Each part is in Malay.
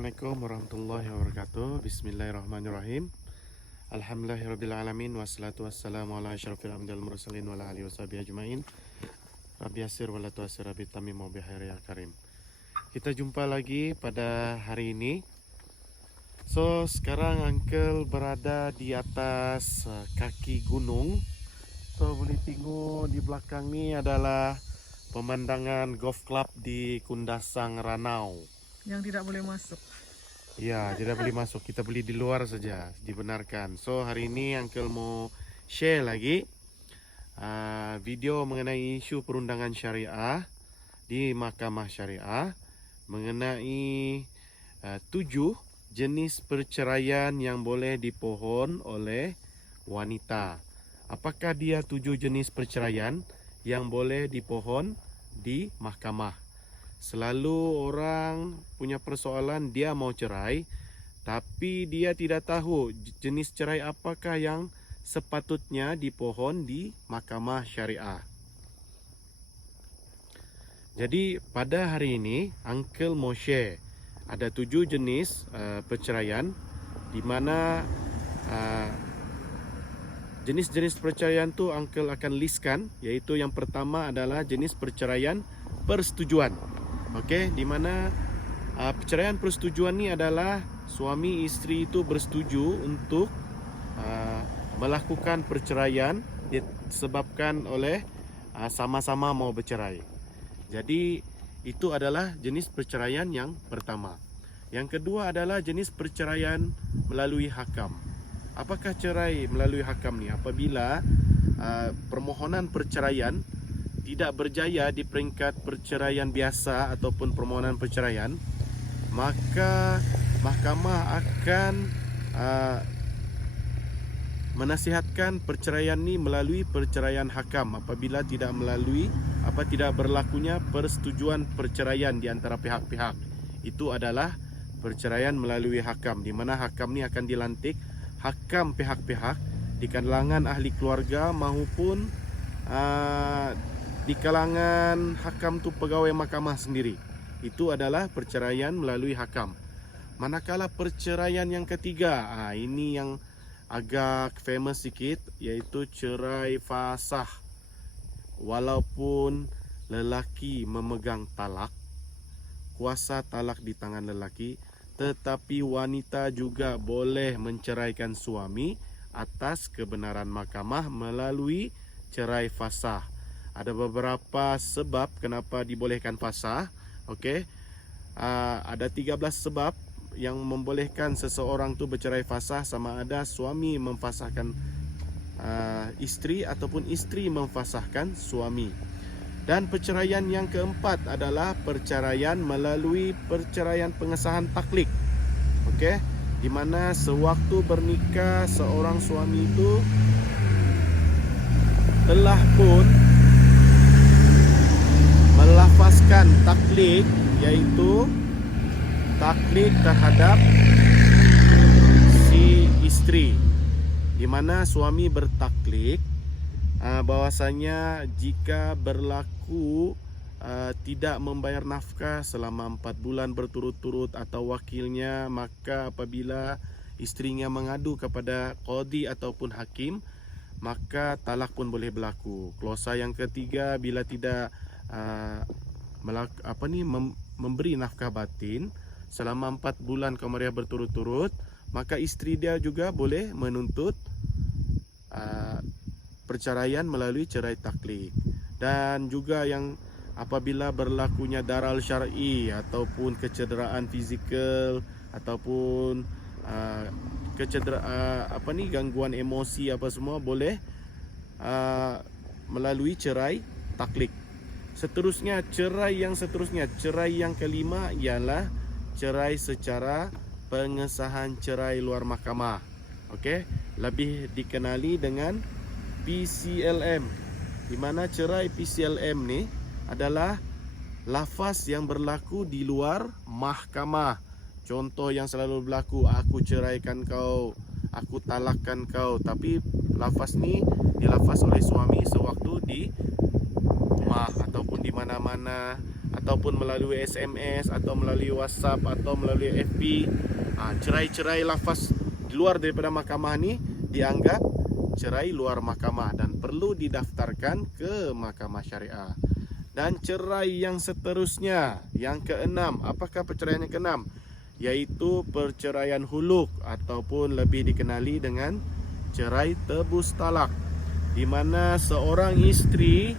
Assalamualaikum warahmatullahi wabarakatuh. Bismillahirrahmanirrahim. Alhamdulillahirrabbilalamin. Wassalatu wassalamu ala asyrafil anbiya'i wal mursalin wa ala alihi washabihi ajma'in. Rabbi yassir wa la tu'assir, Rabbi tamim wa bihairi ya karim. Kita jumpa lagi pada hari ini. So, sekarang Uncle berada di atas kaki gunung. So, boleh tengok di belakang ni adalah pemandangan golf club di Kundasang Ranau. Yang tidak boleh masuk. Ya, tidak boleh masuk. Kita beli di luar saja, dibenarkan. So, hari ini Uncle mau share lagi video mengenai isu perundangan syariah di Mahkamah Syariah mengenai 7 jenis perceraian yang boleh dipohon oleh wanita. Apakah dia 7 jenis perceraian yang boleh dipohon di mahkamah? Selalu orang punya persoalan, dia mau cerai, tapi dia tidak tahu jenis cerai apakah yang sepatutnya dipohon di mahkamah syariah. Jadi pada hari ini Uncle mau share ada 7 jenis perceraian, di mana jenis-jenis perceraian tu Uncle akan listkan, yaitu yang pertama adalah jenis perceraian persetujuan. Okey, di mana perceraian persetujuan ni adalah suami isteri itu bersetuju untuk melakukan perceraian disebabkan oleh sama-sama mau bercerai. Jadi itu adalah jenis perceraian yang pertama. Yang kedua adalah jenis perceraian melalui hakam. Apakah cerai melalui hakam ni? Apabila permohonan perceraian tidak berjaya di peringkat perceraian biasa ataupun permohonan perceraian, maka mahkamah akan menasihatkan perceraian ni melalui perceraian hakam apabila tidak berlakunya persetujuan perceraian di antara pihak-pihak. Itu adalah perceraian melalui hakam, di mana hakam ni akan dilantik hakam pihak-pihak di kalangan ahli keluarga maupun di kalangan hakam tu pegawai mahkamah sendiri. Itu adalah perceraian melalui hakam. Manakala perceraian yang ketiga, ini yang agak famous sikit, yaitu cerai fasah. Walaupun lelaki memegang talak, kuasa talak di tangan lelaki, tetapi wanita juga boleh menceraikan suami atas kebenaran mahkamah melalui cerai fasah. Ada beberapa sebab kenapa dibolehkan fasah. Okey. Ada 13 sebab yang membolehkan seseorang tu bercerai fasah, sama ada suami memfasahkan isteri ataupun isteri memfasahkan suami. Dan perceraian yang keempat adalah perceraian melalui perceraian pengesahan taklik. Okey, di mana sewaktu bernikah seorang suami itu telah pun melafazkan taklik, yaitu taklik terhadap si isteri, di mana suami bertaklik bahwasanya jika berlaku tidak membayar nafkah selama 4 bulan berturut-turut atau wakilnya, maka apabila isterinya mengadu kepada qadi ataupun hakim, maka talak pun boleh berlaku. Klausa yang ketiga, bila tidak memberi nafkah batin selama 4 bulan qamariah berturut-turut, maka isteri dia juga boleh menuntut perceraian melalui cerai taklik. Dan juga yang apabila berlakunya daral syar'i ataupun kecederaan fizikal ataupun gangguan emosi apa semua, boleh melalui cerai taklik. Seterusnya, cerai yang kelima ialah cerai secara pengesahan cerai luar mahkamah. Okey, lebih dikenali dengan PCLM. Di mana cerai PCLM ni adalah lafaz yang berlaku di luar mahkamah. Contoh yang selalu berlaku, aku ceraikan kau, aku talakkan kau, tapi lafaz ni dilafaz oleh suami sewaktu di rumah ataupun di mana-mana ataupun melalui SMS atau melalui WhatsApp atau melalui FB. Cerai-cerai lafaz di luar daripada mahkamah ni dianggap cerai luar mahkamah dan perlu didaftarkan ke mahkamah syariah. Dan cerai yang seterusnya, yang keenam, apakah perceraian yang keenam? Yaitu perceraian huluk ataupun lebih dikenali dengan cerai tebus talak, di mana seorang isteri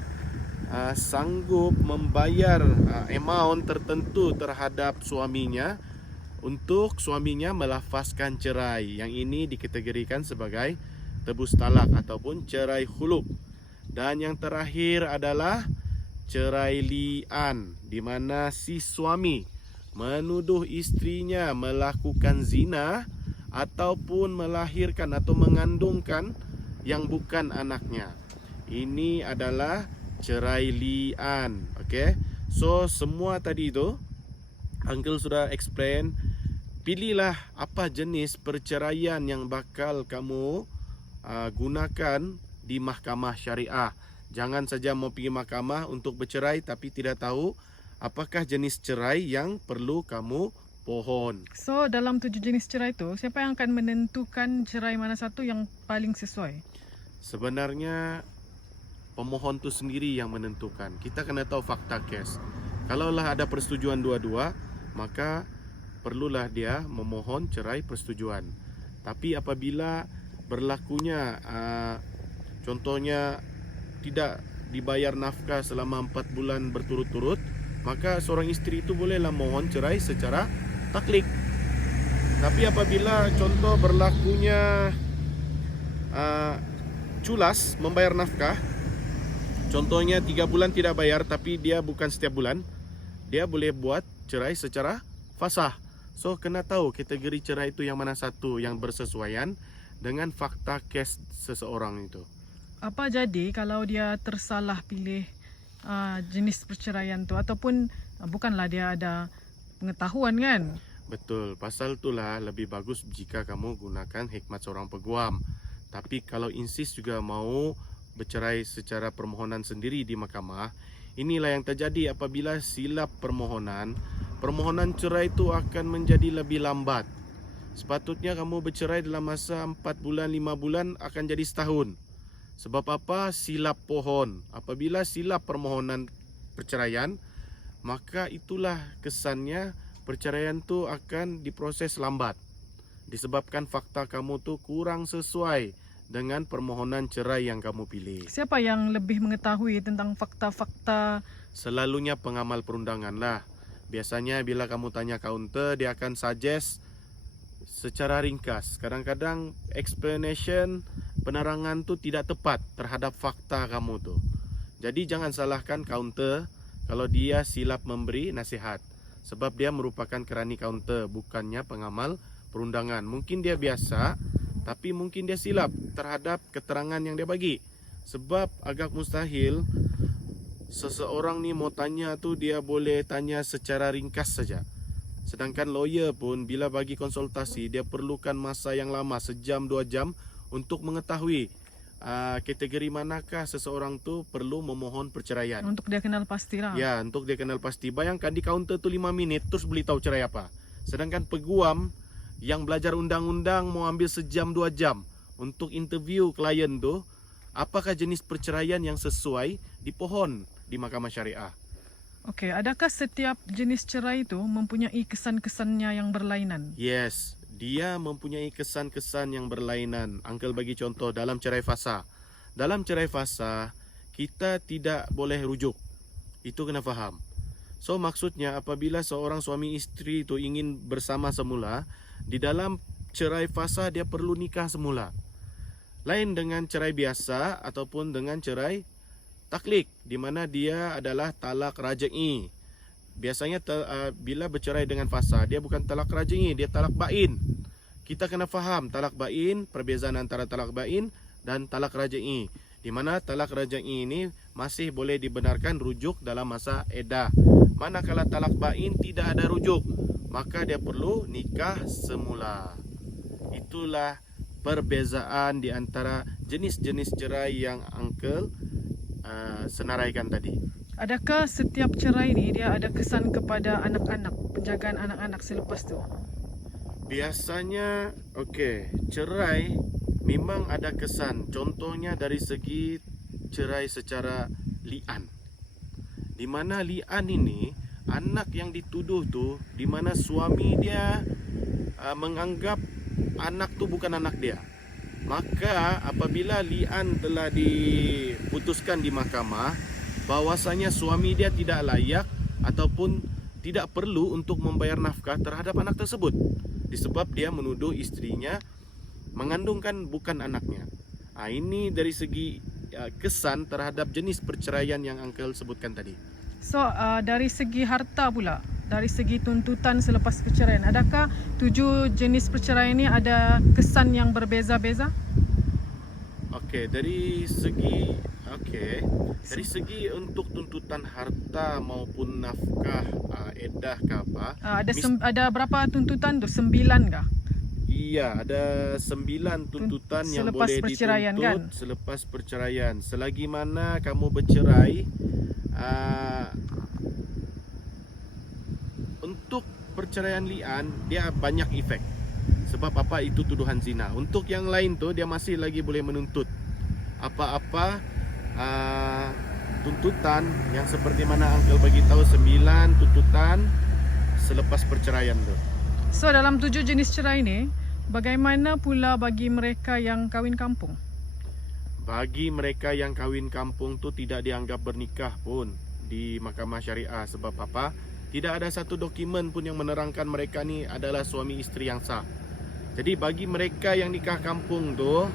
sanggup membayar amount tertentu terhadap suaminya untuk suaminya melafazkan cerai. Yang ini dikategorikan sebagai tebus talak ataupun cerai huluk. Dan yang terakhir adalah cerai li'an, di mana si suami menuduh istrinya melakukan zina ataupun melahirkan atau mengandungkan yang bukan anaknya. Ini adalah cerai li'an. Okay? So semua tadi itu Uncle sudah explain. Pilihlah apa jenis perceraian yang bakal kamu gunakan di mahkamah syariah. Jangan saja mau pergi mahkamah untuk bercerai tapi tidak tahu apakah jenis cerai yang perlu kamu pohon. So dalam 7 jenis cerai itu, siapa yang akan menentukan cerai mana satu yang paling sesuai? Sebenarnya pemohon tu sendiri yang menentukan. Kita kena tahu fakta kes. Kalaulah ada persetujuan dua-dua, maka perlulah dia memohon cerai persetujuan. Tapi apabila berlakunya contohnya tidak dibayar nafkah selama 4 bulan berturut-turut, maka seorang isteri itu bolehlah mohon cerai secara taklik. Tapi apabila contoh berlakunya culas membayar nafkah, contohnya 3 bulan tidak bayar tapi dia bukan setiap bulan, dia boleh buat cerai secara fasah. So kena tahu kategori cerai itu yang mana satu yang bersesuaian dengan fakta kes seseorang itu. Apa jadi kalau dia tersalah pilih jenis perceraian tu, ataupun bukanlah dia ada pengetahuan kan? Betul, pasal itulah lebih bagus jika kamu gunakan hikmat seorang peguam. Tapi kalau insist juga mau bercerai secara permohonan sendiri di mahkamah, inilah yang terjadi apabila silap permohonan cerai itu akan menjadi lebih lambat. Sepatutnya kamu bercerai dalam masa 4 bulan, 5 bulan akan jadi setahun. Sebab apa? Silap pohon. Apabila silap permohonan perceraian, maka itulah kesannya perceraian tu akan diproses lambat. Disebabkan fakta kamu tu kurang sesuai dengan permohonan cerai yang kamu pilih. Siapa yang lebih mengetahui tentang fakta-fakta? Selalunya pengamal perundangan lah. Biasanya bila kamu tanya kaunter, dia akan suggest secara ringkas. Kadang-kadang explanation, penerangan tu tidak tepat terhadap fakta kamu tu. Jadi jangan salahkan kaunter kalau dia silap memberi nasihat. Sebab dia merupakan kerani kaunter, bukannya pengamal perundangan. Mungkin dia biasa, tapi mungkin dia silap terhadap keterangan yang dia bagi. Sebab agak mustahil seseorang ni mau tanya tu dia boleh tanya secara ringkas saja. Sedangkan lawyer pun bila bagi konsultasi dia perlukan masa yang lama, sejam 2 jam untuk mengetahui kategori manakah seseorang tu perlu memohon perceraian. Untuk dia kenal pasti lah. Ya, untuk dia kenal pasti. Bayangkan di kaunter tu 5 minit terus boleh tahu cerai apa. Sedangkan peguam yang belajar undang-undang mau ambil sejam 2 jam untuk interview klien tu, apakah jenis perceraian yang sesuai dipohon di mahkamah syariah. Okey, adakah setiap jenis cerai itu mempunyai kesan-kesannya yang berlainan? Yes, dia mempunyai kesan-kesan yang berlainan. Uncle bagi contoh dalam cerai fasah. Dalam cerai fasah, kita tidak boleh rujuk. Itu kena faham. So maksudnya apabila seorang suami isteri itu ingin bersama semula, di dalam cerai fasah dia perlu nikah semula. Lain dengan cerai biasa ataupun dengan cerai taklik, di mana dia adalah talak raj'i. Biasanya bila bercerai dengan fasah, dia bukan talak raj'i, dia talak bain. Kita kena faham talak bain, perbezaan antara talak bain dan talak raj'i. Di mana talak raj'i ini masih boleh dibenarkan rujuk dalam masa iddah. Manakala talak bain tidak ada rujuk, maka dia perlu nikah semula. Itulah perbezaan di antara jenis-jenis cerai yang Uncle senaraikan tadi. Adakah setiap cerai ni dia ada kesan kepada anak-anak, penjagaan anak-anak selepas tu? Biasanya, cerai memang ada kesan. Contohnya dari segi cerai secara li'an. Di mana li'an ini, anak yang dituduh tu, di mana suami dia menganggap anak tu bukan anak dia. Maka apabila li'an telah diputuskan di mahkamah, bahwasanya suami dia tidak layak ataupun tidak perlu untuk membayar nafkah terhadap anak tersebut, disebab dia menuduh istrinya mengandungkan bukan anaknya. Ini dari segi kesan terhadap jenis perceraian yang Uncle sebutkan tadi. So dari segi harta pula, dari segi tuntutan selepas perceraian, adakah 7 jenis perceraian ini ada kesan yang berbeza-beza? Dari segi untuk tuntutan harta maupun nafkah, edah ke apa, Ada berapa tuntutan tu? 9 kah? iya, ada 9 tuntutan yang Selepas boleh perceraian, dituntut kan? selepas perceraian. Selagi mana kamu bercerai, untuk perceraian li'an dia banyak efek. Sebab apa? Itu tuduhan zina. Untuk yang lain tu dia masih lagi boleh menuntut apa-apa tuntutan yang seperti mana Uncle bagi tahu, 9 tuntutan selepas perceraian tu. So dalam 7 jenis cerai ni, bagaimana pula bagi mereka yang kahwin kampung? Bagi mereka yang kahwin kampung tu tidak dianggap bernikah pun di mahkamah syariah. Sebab apa? Tidak ada satu dokumen pun yang menerangkan mereka ni adalah suami isteri yang sah. Jadi bagi mereka yang nikah kampung tu,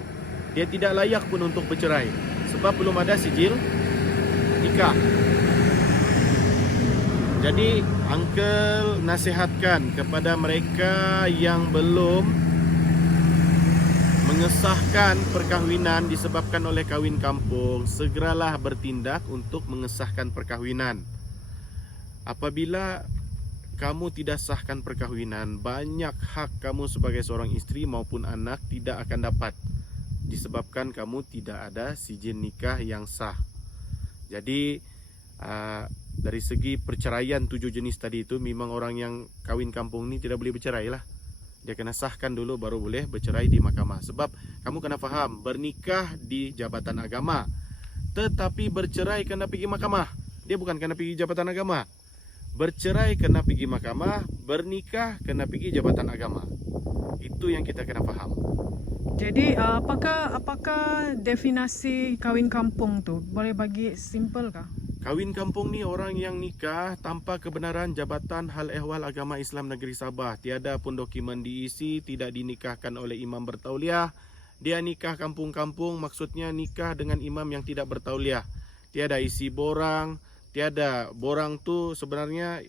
dia tidak layak pun untuk bercerai. Sebab belum ada sijil nikah. Jadi Uncle nasihatkan kepada mereka yang belum mengesahkan perkahwinan disebabkan oleh kahwin kampung, segeralah bertindak untuk mengesahkan perkahwinan. Apabila kamu tidak sahkan perkahwinan, banyak hak kamu sebagai seorang isteri maupun anak tidak akan dapat, disebabkan kamu tidak ada sijil nikah yang sah. Jadi dari segi perceraian 7 jenis tadi itu, memang orang yang kahwin kampung ni tidak boleh bercerai lah. Dia kena sahkan dulu baru boleh bercerai di mahkamah. Sebab kamu kena faham, bernikah di jabatan agama, tetapi bercerai kena pergi mahkamah. Dia bukan kena pergi jabatan agama. Bercerai kena pergi mahkamah, bernikah kena pergi jabatan agama. Itu yang kita kena faham. Jadi apakah definisi kahwin kampung tu? Boleh bagi simple kah? Kahwin kampung ni orang yang nikah tanpa kebenaran Jabatan Hal Ehwal Agama Islam Negeri Sabah. Tiada pun dokumen diisi, tidak dinikahkan oleh imam bertauliah. Dia nikah kampung-kampung, maksudnya nikah dengan imam yang tidak bertauliah. Tiada isi borang, tiada borang tu sebenarnya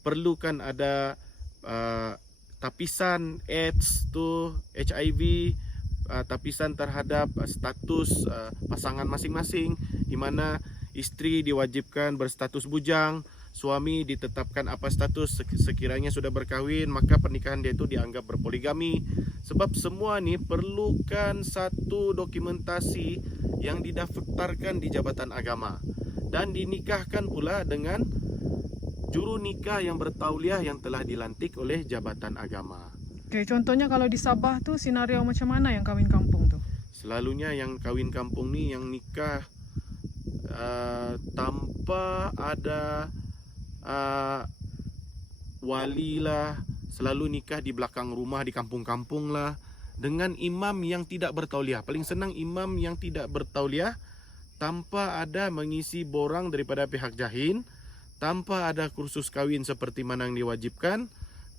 perlukan ada tapisan AIDS tu, HIV, tapisan terhadap status pasangan masing-masing, di mana isteri diwajibkan berstatus bujang, suami ditetapkan apa status sekiranya sudah berkahwin, maka pernikahan dia itu dianggap berpoligami. Sebab semua ni perlukan satu dokumentasi yang didaftarkan di jabatan agama dan dinikahkan pula dengan juru nikah yang bertauliah yang telah dilantik oleh jabatan agama. Contohnya kalau di Sabah tu senario macam mana yang kahwin kampung tu? Selalunya yang kahwin kampung ni yang nikah tanpa ada wali lah, selalu nikah di belakang rumah di kampung-kampung lah, dengan imam yang tidak bertauliah. Paling senang imam yang tidak bertauliah, tanpa ada mengisi borang daripada pihak jahin, tanpa ada kursus kahwin seperti mana yang diwajibkan,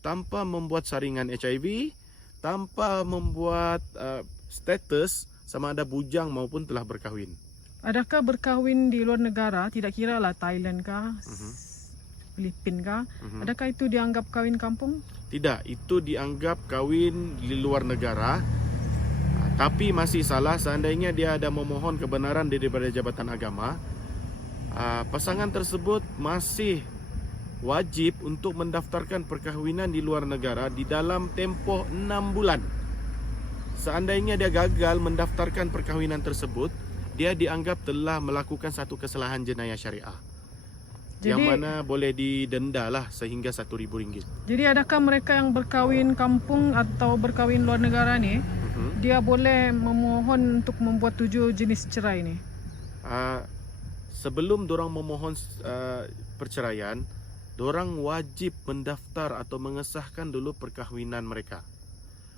tanpa membuat saringan HIV, tanpa membuat status sama ada bujang maupun telah berkahwin. Adakah berkahwin di luar negara, tidak kira lah Thailand kah, Filipina kah, adakah itu dianggap kahwin kampung? Tidak, itu dianggap kahwin di luar negara. Tapi masih salah seandainya dia ada memohon kebenaran daripada jabatan agama. Pasangan tersebut masih wajib untuk mendaftarkan perkahwinan di luar negara di dalam tempoh 6 bulan. Seandainya dia gagal mendaftarkan perkahwinan tersebut, dia dianggap telah melakukan satu kesalahan jenayah syariah. yang Jadi mana boleh didenda lah sehingga RM1,000. jadi adakah mereka yang berkahwin kampung atau berkahwin luar negara ni, dia boleh memohon untuk membuat 7 jenis cerai ni? Sebelum dorang memohon perceraian, dorang wajib mendaftar atau mengesahkan dulu perkahwinan mereka.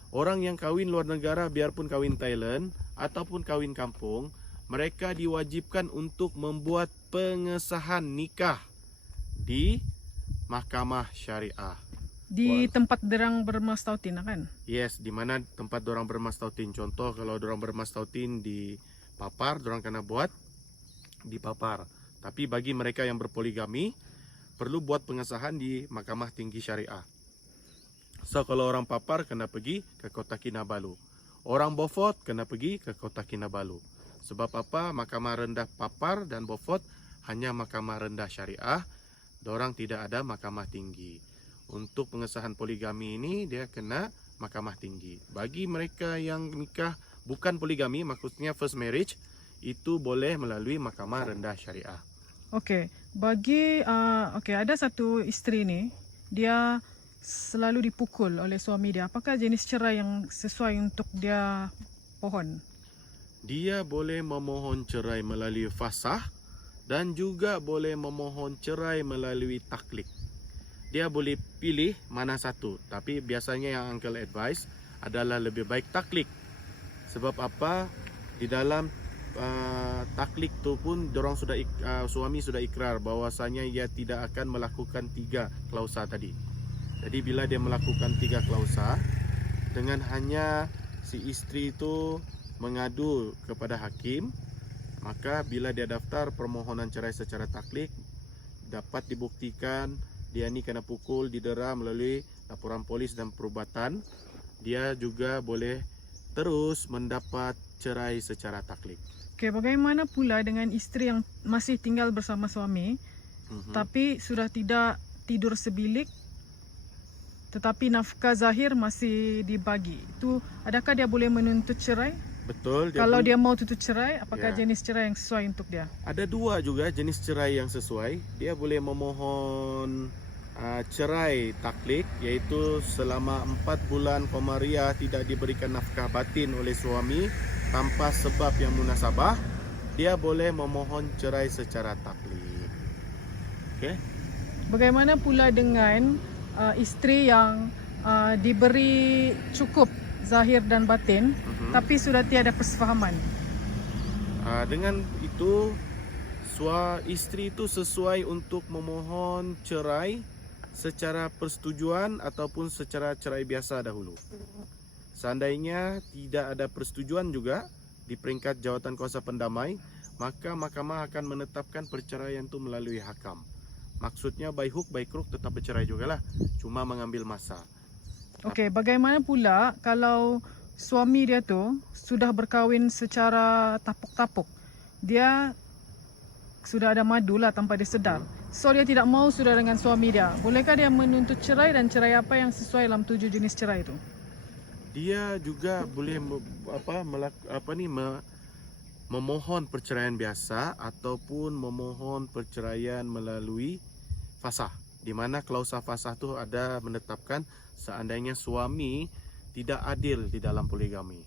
Orang yang kahwin luar negara, biarpun kahwin Thailand ataupun kahwin kampung, mereka diwajibkan untuk membuat pengesahan nikah di mahkamah syariah. Di tempat derang bermastautin kan? Yes, di mana tempat dorang bermastautin. Contoh kalau dorang bermastautin di Papar, dorang kena buat di Papar. Tapi bagi mereka yang berpoligami, perlu buat pengesahan di Mahkamah Tinggi Syariah. So kalau orang Papar kena pergi ke Kota Kinabalu. Orang Beaufort kena pergi ke Kota Kinabalu. Sebab apa? Mahkamah Rendah Papar dan Beaufort hanya Mahkamah Rendah Syariah. Dorang tidak ada Mahkamah Tinggi. Untuk pengesahan poligami ini dia kena Mahkamah Tinggi. Bagi mereka yang nikah bukan poligami, maksudnya first marriage, itu boleh melalui Mahkamah Rendah Syariah. Okey, ada satu isteri ni, dia selalu dipukul oleh suami dia. Apakah jenis cerai yang sesuai untuk dia pohon? Dia boleh memohon cerai melalui fasah dan juga boleh memohon cerai melalui taklik. Dia boleh pilih mana satu, tapi biasanya yang Uncle advise adalah lebih baik taklik. Sebab apa? Di dalam taklik tu pun suami sudah ikrar bahwasanya ia tidak akan melakukan 3 klausa tadi. Jadi bila dia melakukan 3 klausa, dengan hanya si isteri itu mengadu kepada hakim, maka bila dia daftar permohonan cerai secara taklik, dapat dibuktikan dia ni kena pukul, didera melalui laporan polis dan perubatan, dia juga boleh terus mendapat cerai secara taklik. Okey, bagaimana pula dengan isteri yang masih tinggal bersama suami, tapi sudah tidak tidur sebilik, tetapi nafkah zahir masih dibagi? Itu adakah dia boleh menuntut cerai? Betul. Kalau dia mau tuntut cerai, apakah jenis cerai yang sesuai untuk dia? Ada 2 juga jenis cerai yang sesuai. Dia boleh memohon cerai taklik, iaitu selama 4 bulan Komariah tidak diberikan nafkah batin oleh suami tanpa sebab yang munasabah. Dia boleh memohon cerai secara taklik. Okay? Bagaimana pula dengan isteri yang diberi cukup zahir dan batin, tapi sudah tiada persefahaman? Dengan itu, isteri itu sesuai untuk memohon cerai secara persetujuan ataupun secara cerai biasa dahulu. Seandainya tidak ada persetujuan juga di peringkat jawatan kuasa pendamai, maka mahkamah akan menetapkan perceraian itu melalui hakam. Maksudnya by hook by crook tetap bercerai jugalah, cuma mengambil masa. Okey, bagaimana pula kalau suami dia tu sudah berkahwin secara tapuk-tapuk? Dia sudah ada madu lah tanpa dia sedar. So dia tidak mau sudah dengan suami dia. Bolehkah dia menuntut cerai, dan cerai apa yang sesuai dalam 7 jenis cerai itu? Dia juga boleh memohon perceraian biasa ataupun memohon perceraian melalui fasah, di mana klausa fasah tu ada menetapkan seandainya suami tidak adil di dalam poligami.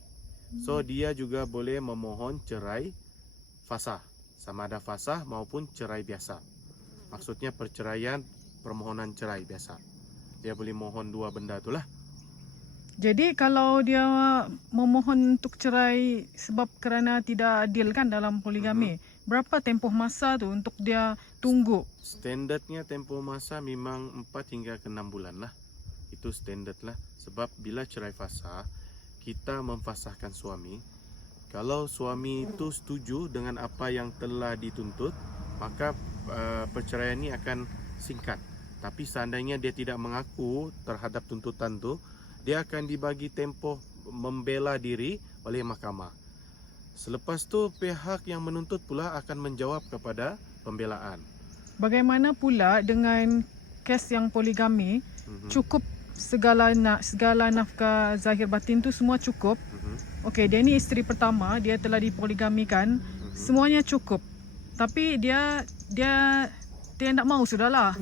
So dia juga boleh memohon cerai fasah, sama ada fasah maupun cerai biasa. Maksudnya perceraian, permohonan cerai biasa. Dia boleh mohon 2 benda itulah. Jadi kalau dia memohon untuk cerai sebab kerana tidak adil kan dalam poligami, berapa tempoh masa tu untuk dia tunggu? Standardnya tempoh masa memang 4 hingga ke 6 bulan lah. Itu standard lah. Sebab bila cerai fasah, kita memfasahkan suami. Kalau suami itu setuju dengan apa yang telah dituntut, maka perceraian ini akan singkat. Tapi seandainya dia tidak mengaku terhadap tuntutan tu, dia akan dibagi tempoh membela diri oleh mahkamah. Selepas tu pihak yang menuntut pula akan menjawab kepada pembelaan. Bagaimana pula dengan kes yang poligami? Cukup segala nafkah zahir batin tu semua cukup. Okey, dia ni isteri pertama, dia telah dipoligamikan, semuanya cukup. Tapi dia Dia tidak mau sudahlah.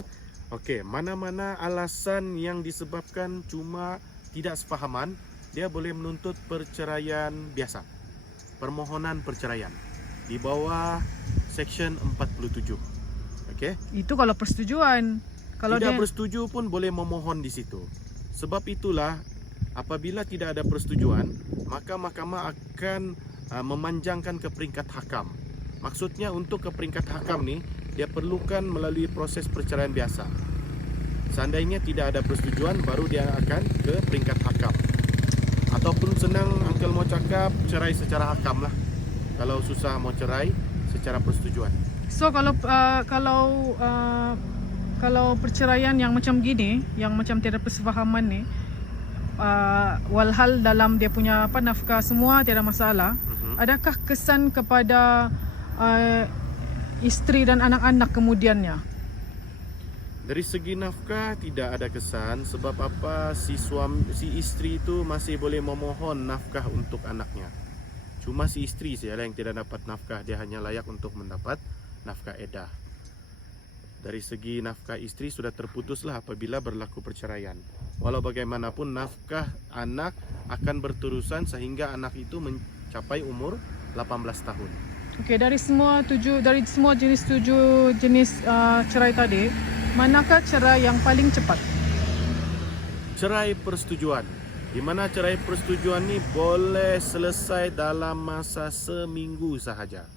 Okey, mana-mana alasan yang disebabkan cuma tidak sefahaman, dia boleh menuntut perceraian biasa. Permohonan perceraian di bawah Section 47. Okey. Itu kalau persetujuan. Kalau Tidak dia bersetuju pun boleh memohon di situ. Sebab itulah apabila tidak ada persetujuan, maka mahkamah akan memanjangkan ke peringkat hakam. Maksudnya untuk ke peringkat hakam ni, dia perlukan melalui proses perceraian biasa. Seandainya tidak ada persetujuan, baru dia akan ke peringkat hakam. Ataupun senang uncle mau cakap, cerai secara hakam lah. Kalau susah mau cerai secara persetujuan. So kalau perceraian yang macam gini, yang macam tiada persefahaman ni, walhal dalam dia punya nafkah semua tiada masalah. Adakah kesan kepada isteri dan anak-anak kemudiannya? Dari segi nafkah tidak ada kesan. Sebab apa, si isteri itu masih boleh memohon nafkah untuk anaknya. Cuma si isteri saja yang tidak dapat nafkah. Dia hanya layak untuk mendapat nafkah edah. Dari segi nafkah isteri sudah terputuslah apabila berlaku perceraian. Walau bagaimanapun nafkah anak akan berterusan sehingga anak itu mencapai umur 18 tahun. Okey, dari semua jenis cerai tadi, manakah cerai yang paling cepat? Cerai persetujuan. Di mana cerai persetujuan ni boleh selesai dalam masa seminggu sahaja.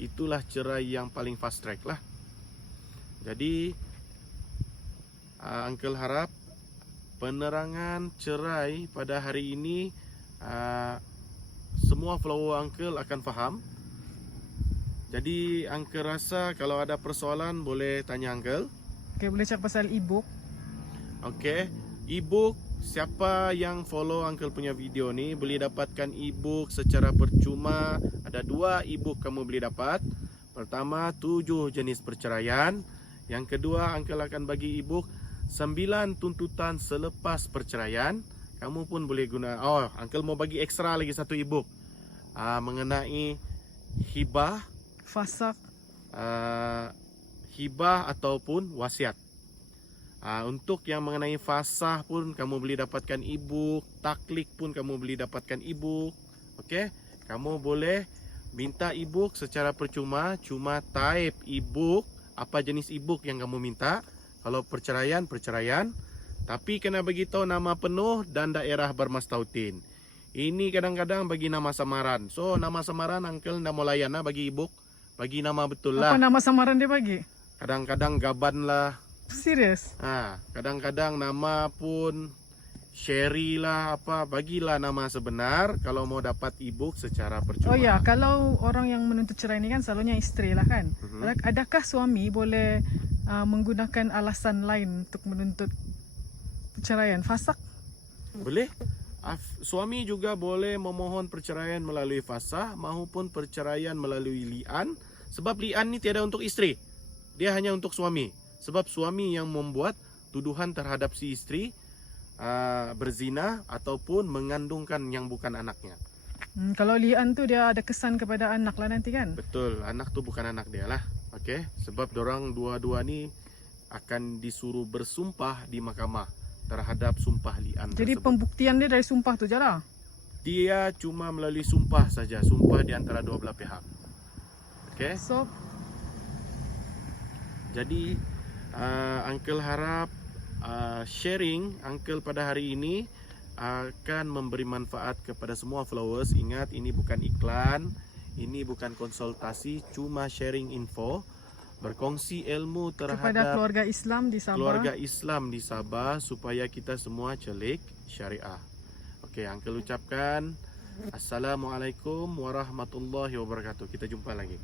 Itulah cerai yang paling fast track lah. Jadi uncle harap penerangan cerai pada hari ini semua follower uncle akan faham. Jadi uncle rasa kalau ada persoalan boleh tanya uncle. Okey, boleh cakap pasal e-book. Okey, e-book, siapa yang follow uncle punya video ni boleh dapatkan e-book secara percuma. Ada 2 e-book kamu boleh dapat. Pertama, 7 jenis perceraian. Yang kedua, uncle akan bagi e-book 9 tuntutan selepas perceraian. Kamu pun boleh guna. Oh, uncle mau bagi ekstra lagi 1 e-book mengenai hibah, Fasak. hibah ataupun wasiat. Untuk yang mengenai fasah pun kamu boleh dapatkan e-book, taklik pun kamu boleh dapatkan e-book. Okey, kamu boleh minta e-book secara percuma, cuma type e-book, apa jenis e-book yang kamu minta. Kalau perceraian, tapi kena bagi tahu nama penuh dan daerah bermastautin. Ini kadang-kadang bagi nama samaran. So, nama samaran uncle ndak mau layan lah bagi e-book. Bagi nama betul lah. Apa nama samaran dia bagi? Kadang-kadang Gaban lah. Serius? Kadang-kadang nama pun Sherry lah apa. Bagilah nama sebenar kalau mau dapat e-book secara percuma. Oh ya, kalau orang yang menuntut cerai ni kan selalunya isteri lah kan. Adakah suami boleh menggunakan alasan lain untuk menuntut perceraian? Fasak? Boleh. Suami juga boleh memohon perceraian melalui fasah maupun perceraian melalui li'an. Sebab li'an ni tiada untuk isteri. Dia hanya untuk suami. Sebab suami yang membuat tuduhan terhadap si isteri berzina ataupun mengandungkan yang bukan anaknya. Kalau li'an tu dia ada kesan kepada anak lah nanti kan? Betul, anak tu bukan anak dia lah. Okey, sebab dorang dua-dua ni akan disuruh bersumpah di mahkamah terhadap sumpah li'an Jadi tersebut. pembuktian dia dari sumpah tu je lah? Dia cuma melalui sumpah saja, sumpah di antara dua belah pihak. Okey. So, Jadi uncle harap sharing uncle pada hari ini akan memberi manfaat kepada semua followers. Ingat, ini bukan iklan, ini bukan konsultasi, cuma sharing info, berkongsi ilmu kepada terhadap keluarga Islam di Sabah. Supaya kita semua celik syariah. Okey, uncle ucapkan Assalamualaikum warahmatullahi wabarakatuh. Kita jumpa lagi.